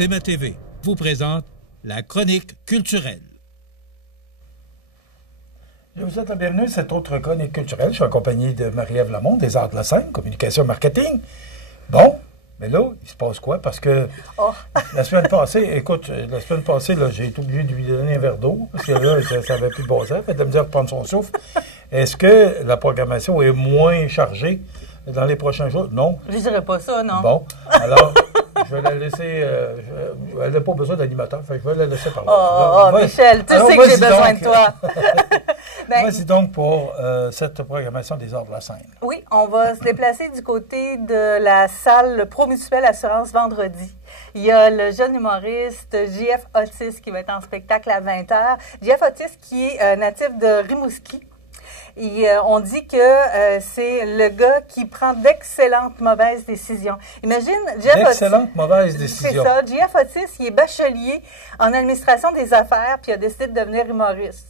CMA TV vous présente la chronique culturelle. Je vous souhaite la bienvenue à cette autre chronique culturelle. Je suis accompagné de Marie-Ève Lamont, des Arts de la scène, communication marketing. Bon, mais là, il se passe quoi? Parce que la semaine passée, là, j'ai été obligé de lui donner un verre d'eau, parce que là, ça n'avait plus de bon sens. Elle de me dire de prendre son souffle. Est-ce que la programmation est moins chargée dans les prochains jours? Non. Je ne dirais pas ça, non. Bon, alors, je vais la laisser... elle n'a pas besoin d'animateur, je vais la laisser parler. Michel, tu sais que j'ai besoin de toi. Voici donc pour cette programmation des Arts de la scène. Oui, on va se déplacer du côté de la salle Promutuelle Assurance vendredi. Il y a le jeune humoriste JF Otis qui va être en spectacle à 20h. JF Otis qui est natif de Rimouski. Et, on dit que c'est le gars qui prend d'excellentes mauvaises décisions. Imagine, JF Otis... D'excellentes mauvaises décisions. C'est ça. JF Otis, il est bachelier en administration des affaires, puis il a décidé de devenir humoriste.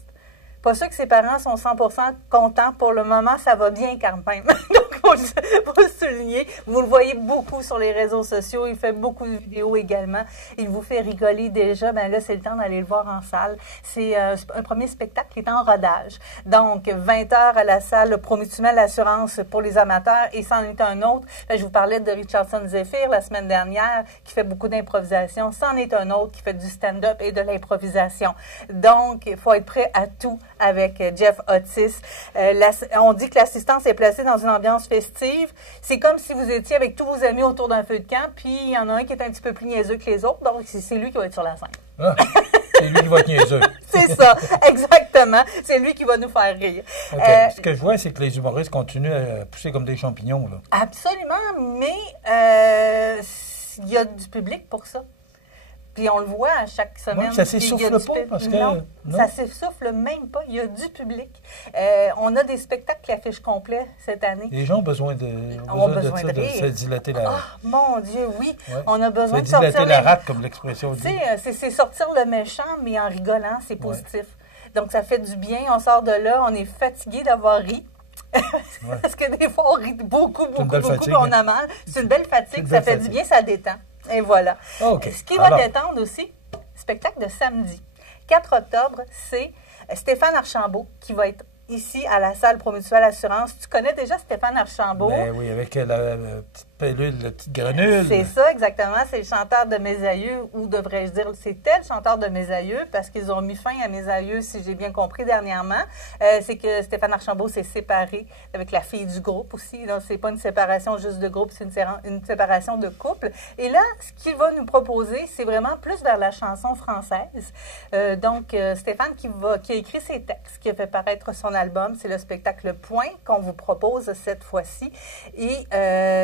Pas sûr que ses parents sont 100% contents. Pour le moment, ça va bien quand même. Donc, faut le souligner. Vous le voyez beaucoup sur les réseaux sociaux. Il fait beaucoup de vidéos également. Il vous fait rigoler déjà. Ben là, c'est le temps d'aller le voir en salle. C'est un premier spectacle qui est en rodage. Donc, 20h à la salle Promutuelle Assurance pour les amateurs. Et c'en est un autre. Là, je vous parlais de Richardson Zephyr la semaine dernière, qui fait beaucoup d'improvisation. C'en est un autre qui fait du stand-up et de l'improvisation. Donc, il faut être prêt à tout avec Jeff Otis. On dit que l'assistance est placée dans une ambiance festive. C'est comme si vous étiez avec tous vos amis autour d'un feu de camp, puis il y en a un qui est un petit peu plus niaiseux que les autres, donc c'est lui qui va être sur la scène. Ah, c'est lui qui va être niaiseux. C'est ça, exactement. C'est lui qui va nous faire rire. Okay. Ce que je vois, c'est que les humoristes continuent à pousser comme des champignons, là. Absolument, mais il y a du public pour ça. Puis on le voit à chaque semaine. Ouais, ça s'essouffle pas parce que... Non, ça s'essouffle même pas. Il y a du public. On a des spectacles à fiche complet cette année. Les gens ont besoin de se dilater la... Ah, mon Dieu, oui. Ouais. On a besoin de dilater sortir... la rate, comme l'expression dit. C'est sortir le méchant, mais en rigolant, c'est positif. Ouais. Donc, ça fait du bien. On sort de là, on est fatigué d'avoir ri. Parce que des fois, on rit beaucoup, puis on a mal. C'est une belle fatigue, ça fait du bien, ça détend. Et voilà. Okay. Ce qui va détendre aussi, spectacle de samedi. 4 octobre, c'est Stéphane Archambault qui va être ici à la salle Promutuelle Assurance. Tu connais déjà Stéphane Archambault? Ben oui, avec la petite pelule, la petite grenule. C'est ça, exactement. C'est le chanteur de Mes Aïeux, ou devrais-je dire, c'était le chanteur de Mes Aïeux, parce qu'ils ont mis fin à Mes Aïeux, si j'ai bien compris, dernièrement. C'est que Stéphane Archambault s'est séparé avec la fille du groupe aussi. Donc, c'est pas une séparation juste de groupe, c'est une séparation de couple. Et là, ce qu'il va nous proposer, c'est vraiment plus vers la chanson française. Donc, Stéphane qui a écrit ses textes, qui a fait paraître son album, c'est le spectacle Point qu'on vous propose cette fois-ci. Et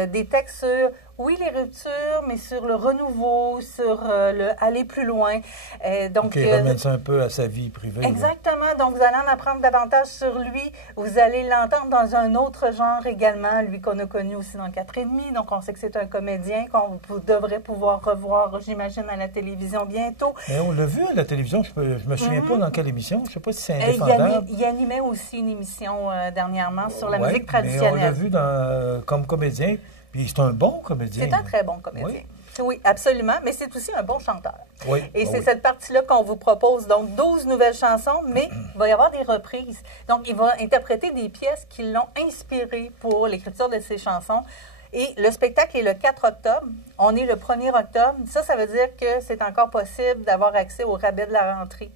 des textes sur, oui, les ruptures, mais sur le renouveau, sur le aller plus loin. Donc, il ramène ça un peu à sa vie privée. Exactement. Ouais. Donc, vous allez en apprendre davantage sur lui. Vous allez l'entendre dans un autre genre également, lui qu'on a connu aussi dans 4,5. Donc, on sait que c'est un comédien qu'on devrait pouvoir revoir, j'imagine, à la télévision bientôt. Mais on l'a vu à la télévision. Je me souviens pas dans quelle émission. Je ne sais pas si c'est indépendable. Il animait aussi une émission dernièrement sur la musique traditionnelle. Mais on l'a vu comme comédien. Puis c'est un bon comédien. C'est un très bon comédien. Oui, absolument. Mais c'est aussi un bon chanteur. Oui. Et c'est cette partie-là qu'on vous propose. Donc, 12 nouvelles chansons, mais il va y avoir des reprises. Donc, il va interpréter des pièces qui l'ont inspiré pour l'écriture de ces chansons. Et le spectacle est le 4 octobre. On est le 1er octobre. Ça veut dire que c'est encore possible d'avoir accès au rabais de la rentrée.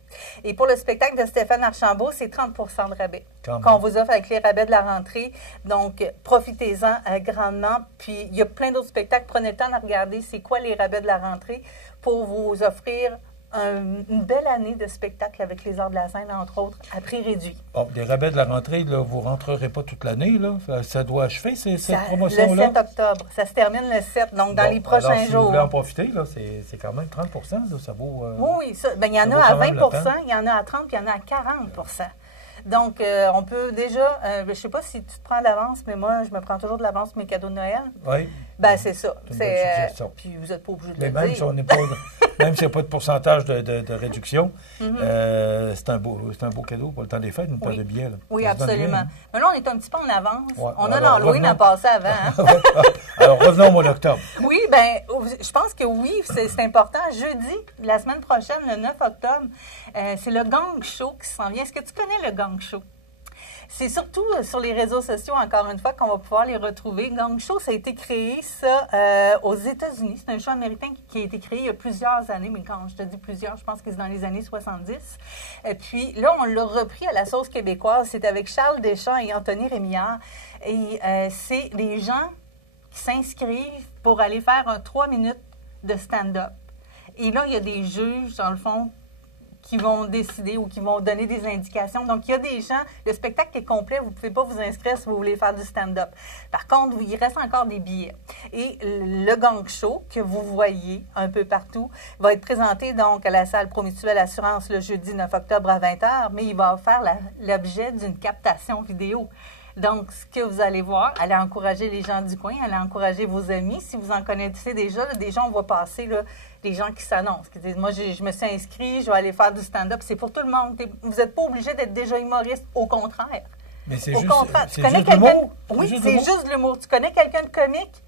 Et pour le spectacle de Stéphane Archambault, c'est 30 % de rabais qu'on vous offre avec les rabais de la rentrée. Donc, profitez-en grandement. Puis, il y a plein d'autres spectacles. Prenez le temps de regarder c'est quoi les rabais de la rentrée pour vous offrir une belle année de spectacle avec les Arts de la scène, entre autres, à prix réduit. Bon, les rabais de la rentrée, là, vous ne rentrerez pas toute l'année, là. Ça doit achever, cette promotion-là? Le 7 octobre. Ça se termine le 7, donc dans les prochains jours. Si vous voulez en profiter, là, c'est quand même 30 %, là, ça vaut... oui, ça. Ben, il y en a à 20 % il y en a à 30 puis il y en a à 40 %. Donc, on peut déjà... je ne sais pas si tu te prends d'avance, mais moi, je me prends toujours de l'avance mes cadeaux de Noël. Oui. Ben, c'est ça. C'est une bonne suggestion. Puis vous n'êtes pas obligé de mais le même dire. Si on n'est Même s'il n'y a pas de pourcentage de réduction, c'est un beau cadeau pour le temps des fêtes, une paire de billets. Là. Oui, ça se donne absolument. bien, hein? Mais là, on est un petit peu en avance. Ouais. On a l'Halloween à passer avant. Hein? Alors, revenons au mois d'octobre. Oui, bien, je pense que oui, c'est important. Jeudi, la semaine prochaine, le 9 octobre, c'est le Gang Show qui s'en vient. Est-ce que tu connais le Gang Show? C'est surtout sur les réseaux sociaux, encore une fois, qu'on va pouvoir les retrouver. Gang Show, ça a été créé, aux États-Unis. C'est un show américain qui a été créé il y a plusieurs années, mais quand je te dis plusieurs, je pense que c'est dans les années 70. Et puis là, on l'a repris à la sauce québécoise. C'est avec Charles Deschamps et Anthony Rémillard. Et c'est les gens qui s'inscrivent pour aller faire un 3 minutes de stand-up. Et là, il y a des juges, dans le fond, qui vont décider ou qui vont donner des indications. Donc, il y a des gens, le spectacle est complet, vous ne pouvez pas vous inscrire si vous voulez faire du stand-up. Par contre, il reste encore des billets. Et le Gang Show, que vous voyez un peu partout, va être présenté donc à la salle Promutuelle Assurance le jeudi 9 octobre à 20h, mais il va faire l'objet d'une captation vidéo. Donc, ce que vous allez voir, allez encourager les gens du coin, allez encourager vos amis. Si vous en connaissez déjà, là, des gens, on va passer, là, des gens qui s'annoncent, qui disent, moi, je me suis inscrit, je vais aller faire du stand-up. C'est pour tout le monde. Vous n'êtes pas obligé d'être déjà humoriste, au contraire. Mais c'est au juste, contraire. c'est Tu connais juste quelqu'un... l'humour? Oui, c'est juste de l'humour. Tu connais quelqu'un de comique?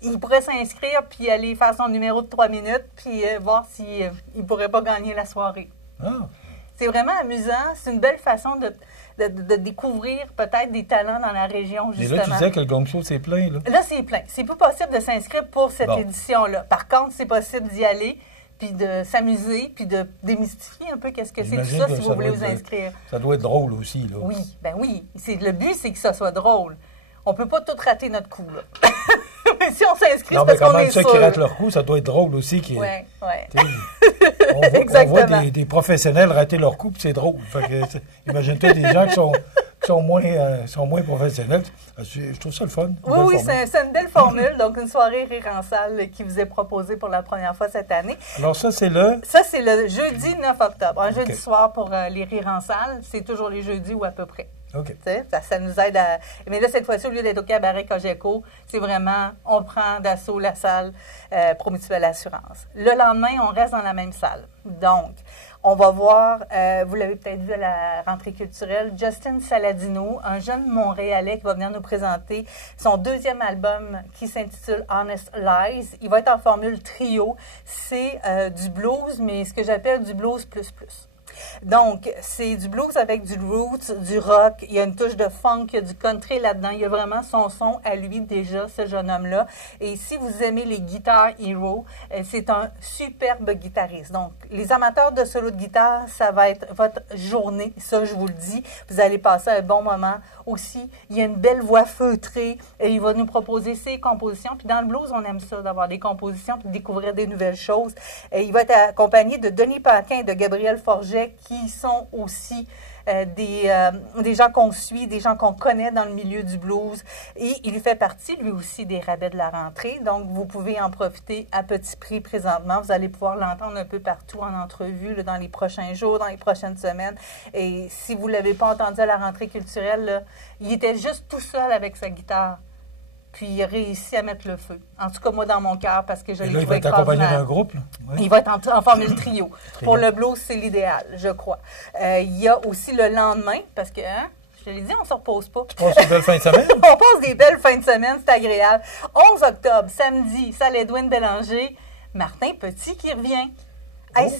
Il pourrait s'inscrire, puis aller faire son numéro de 3 minutes, puis voir s'il ne pourrait pas gagner la soirée. Ah. C'est vraiment amusant. C'est une belle façon de découvrir peut-être des talents dans la région, justement. Et là, tu disais que le Gang Show, c'est plein, là. Là, c'est plein. C'est plus possible de s'inscrire pour cette Bon. édition-là. Par contre, c'est possible d'y aller, puis de s'amuser, puis de démystifier un peu qu'est-ce que c'est tout J'imagine ça, que si ça vous voulez doit vous être- inscrire. Ça doit être drôle aussi, là. Oui, ben oui. Le but, c'est que ça soit drôle. On peut pas tout rater notre coup, là. Mais si on s'inscrit, Non, c'est mais parce quand qu'on même, est ceux sûr. qui ratent leur coup, ça doit être drôle aussi. Oui, oui. On voit Exactement. des professionnels rater leur coup, puis c'est drôle. Fait que, imagine-toi des gens qui sont moins professionnels. Je trouve ça le fun. Oui, oui, c'est une belle formule. Donc, une soirée rire en salle qui vous est proposée pour la première fois cette année. Alors ça, c'est le... Ça, c'est le jeudi 9 octobre. Un jeudi OK. soir pour les rires en salle. C'est toujours les jeudis ou à peu près. OK. Tu sais, ça nous aide à... Mais là, cette fois-ci, au lieu d'être au cabaret Cogeco, c'est vraiment, on prend d'assaut la salle Promutuelle Assurance. Le lendemain, on reste dans la même salle. Donc, on va voir, vous l'avez peut-être vu à la rentrée culturelle, Justin Saladino, un jeune Montréalais qui va venir nous présenter son deuxième album qui s'intitule Honest Lies. Il va être en formule trio. C'est du blues, mais ce que j'appelle du blues plus plus. Donc, c'est du blues avec du roots, du rock. Il y a une touche de funk, il y a du country là-dedans. Il y a vraiment son son à lui déjà, ce jeune homme-là. Et si vous aimez les Guitar Hero, c'est un superbe guitariste. Donc, les amateurs de solo de guitare, ça va être votre journée. Ça, je vous le dis. Vous allez passer un bon moment. Aussi, il y a une belle voix feutrée et il va nous proposer ses compositions. Puis dans le blues, on aime ça, d'avoir des compositions puis de découvrir des nouvelles choses. Et il va être accompagné de Denis Paquin et de Gabriel Forget, qui sont aussi des gens qu'on suit, des gens qu'on connaît dans le milieu du blues. Et il fait partie, lui aussi, des rabais de la rentrée. Donc, vous pouvez en profiter à petit prix présentement. Vous allez pouvoir l'entendre un peu partout en entrevue là, dans les prochains jours, dans les prochaines semaines. Et si vous ne l'avez pas entendu à la rentrée culturelle, là, il était juste tout seul avec sa guitare. Puis il a réussi à mettre le feu. En tout cas, moi, dans mon cœur, parce que je Et l'ai là, il trouvé va être accompagné extraordinaire. d'un groupe, là. Ouais. Il va être en formule trio. Pour le blues, c'est l'idéal, je crois. Il y a aussi le lendemain, parce que, hein, je te l'ai dit, on ne se repose pas. Tu passes une belle fin de semaine? On passe des belles fins de semaine, c'est agréable. 11 octobre, samedi, salle Edwin Bélanger, Martin Petit qui revient. Hey,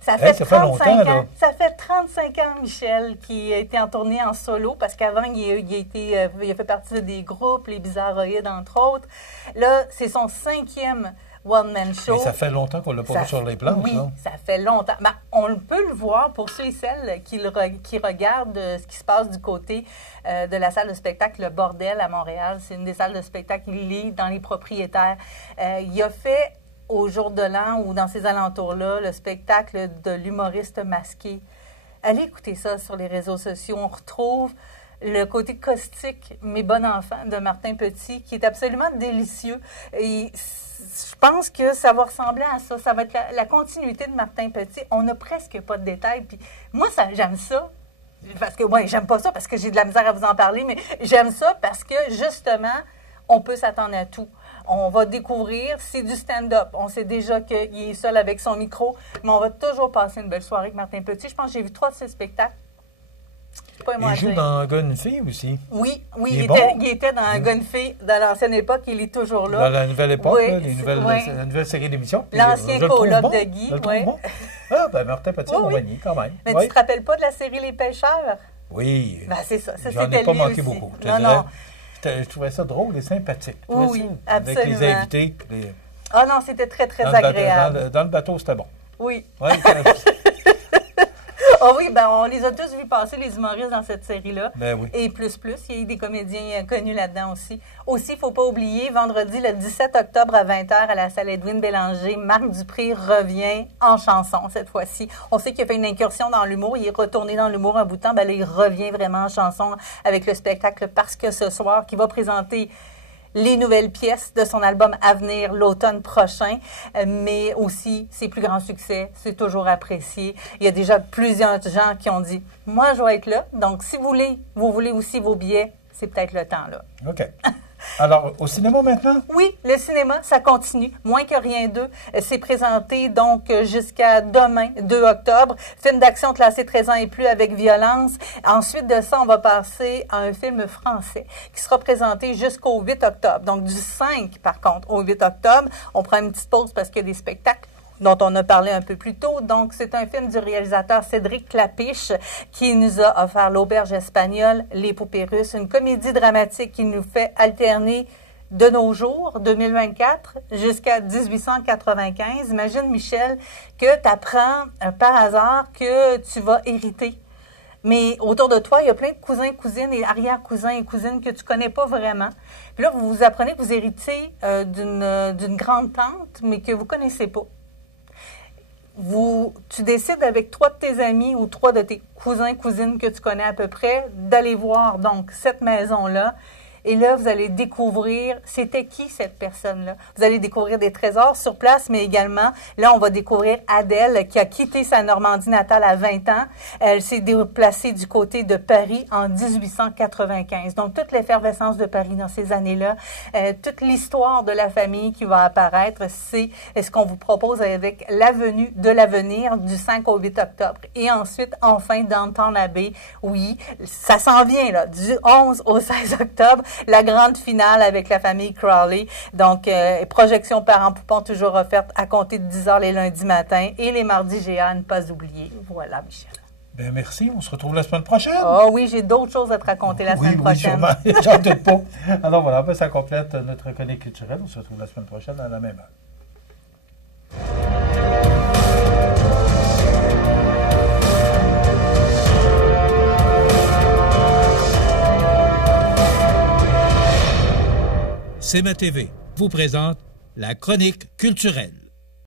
ça fait Hey, ça fait 35 longtemps, ans. là. Ça fait 35 ans, Michel, qui a été en tournée en solo, parce qu'avant, il a fait partie des groupes, les Bizarroïdes, entre autres. Là, c'est son 5e one-man show. Mais ça fait longtemps qu'on l'a pas vu sur les planches, Oui, là. ça fait longtemps. Ben, on peut le voir pour ceux et celles qui regardent ce qui se passe du côté de la salle de spectacle Le Bordel à Montréal. C'est une des salles de spectacle, il est dans les propriétaires. Il a fait au jour de l'an ou dans ces alentours-là le spectacle de l'humoriste masqué. Allez écouter ça sur les réseaux sociaux. On retrouve le côté caustique, mes bons enfants, de Martin Petit, qui est absolument délicieux. Et je pense que ça va ressembler à ça. Ça va être la continuité de Martin Petit. On n'a presque pas de détails. Puis moi, j'aime ça. Parce que, ouais, j'aime pas ça parce que j'ai de la misère à vous en parler, mais j'aime ça parce que, justement, on peut s'attendre à tout. On va découvrir, c'est du stand-up. On sait déjà qu'il est seul avec son micro, mais on va toujours passer une belle soirée avec Martin Petit. Je pense que j'ai vu 3 de ses spectacles. Il joue dans Un gars, une fille aussi. Oui, il était dans Un gars, une fille dans l'ancienne époque, il est toujours là. Dans la nouvelle époque, oui, la nouvelle série d'émissions. L'ancien coloc de Guy. Bon. Ah, ben Martin Petit, on va nier quand même. Mais tu te rappelles pas de la série Les Pêcheurs? Oui. Ben, c'est ça. J'en ai pas manqué beaucoup. Non. Je trouvais ça drôle et sympathique. Oui, absolument. Avec les invités. Ah non, c'était très, très agréable. Dans le bateau, c'était bon. Oui. Oui, Ah oui, ben on les a tous vus passer, les humoristes, dans cette série-là. Ben oui. Et plus. Il y a eu des comédiens connus là-dedans aussi. Aussi, il ne faut pas oublier, vendredi, le 17 octobre à 20h, à la salle Edwin Bélanger, Marc Dupré revient en chanson cette fois-ci. On sait qu'il a fait une incursion dans l'humour. Il est retourné dans l'humour un bout de temps. Ben là, il revient vraiment en chanson avec le spectacle Parce que ce soir, qui va présenter les nouvelles pièces de son album à venir l'automne prochain, mais aussi ses plus grands succès, c'est toujours apprécié. Il y a déjà plusieurs gens qui ont dit « Moi, je vais être là. » Donc, si vous voulez aussi vos billets, c'est peut-être le temps, là. OK. Alors, au cinéma maintenant? Oui, le cinéma, ça continue. Moins que rien d'eux. C'est présenté donc jusqu'à demain, 2 octobre. Film d'action classé 13 ans et plus avec violence. Ensuite de ça, on va passer à un film français qui sera présenté jusqu'au 8 octobre. Donc, du 5, par contre, au 8 octobre. On prend une petite pause parce qu'il y a des spectacles dont on a parlé un peu plus tôt. Donc, c'est un film du réalisateur Cédric Clapiche qui nous a offert L'Auberge espagnole, Les poupées russes, une comédie dramatique qui nous fait alterner de nos jours, 2024, jusqu'à 1895. Imagine, Michel, que tu apprends par hasard que tu vas hériter. Mais autour de toi, il y a plein de cousins, cousines et arrière-cousins et cousines que tu ne connais pas vraiment. Puis là, vous apprenez que vous héritez d'une grande tante, mais que vous ne connaissez pas. Tu décides avec 3 de tes amis ou 3 de tes cousins, cousines que tu connais à peu près, d'aller voir donc cette maison-là. Et là, vous allez découvrir, c'était qui cette personne-là? Vous allez découvrir des trésors sur place, mais également, là, on va découvrir Adèle, qui a quitté sa Normandie natale à 20 ans. Elle s'est déplacée du côté de Paris en 1895. Donc, toute l'effervescence de Paris dans ces années-là, toute l'histoire de la famille qui va apparaître, c'est ce qu'on vous propose avec l'Avenue de l'Avenir du 5 au 8 octobre. Et ensuite, enfin, Downton Abbey, oui, ça s'en vient, là, du 11 au 16 octobre. La grande finale avec la famille Crawley. Donc, projection parents poupons toujours offerte à compter de 10h les lundis matins et les mardis GA à ne pas oublier. Voilà, Michel. Bien, merci. On se retrouve la semaine prochaine. Oh oui, j'ai d'autres choses à te raconter la semaine prochaine. Oui, sûrement. J'en doute pas. Alors voilà, ben, ça complète notre chronique culturelle. On se retrouve la semaine prochaine à la même heure. CMA TV vous présente la chronique culturelle.